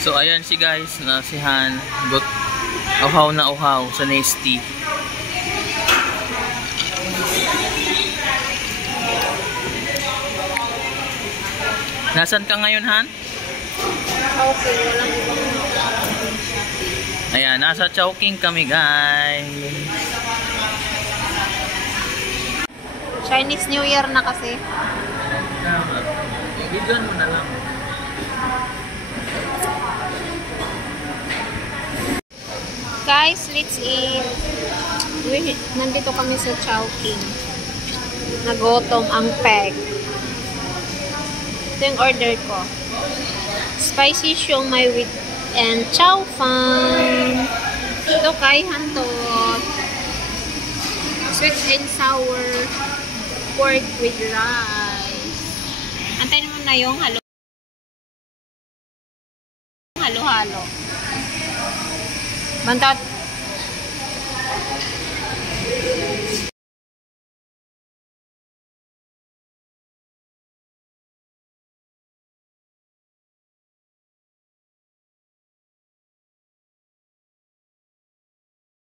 So ayan si guys, na si Han, uhaw na uhaw sa Nesty. Nasaan ka ngayon, Han? Okay, walang ibang. Ayan, nasa Chowking kami guys. Chinese New Year na kasi. Bigyan mo na lang. Guys, let's eat. Nandito kami sa Chowking. Nagutom ang peg. Ito yung order ko. Spicy siomai with and chow fan. Ito kay Hantot. Sweet and sour pork with rice. Antayin mo na yung halo-halo. Bantat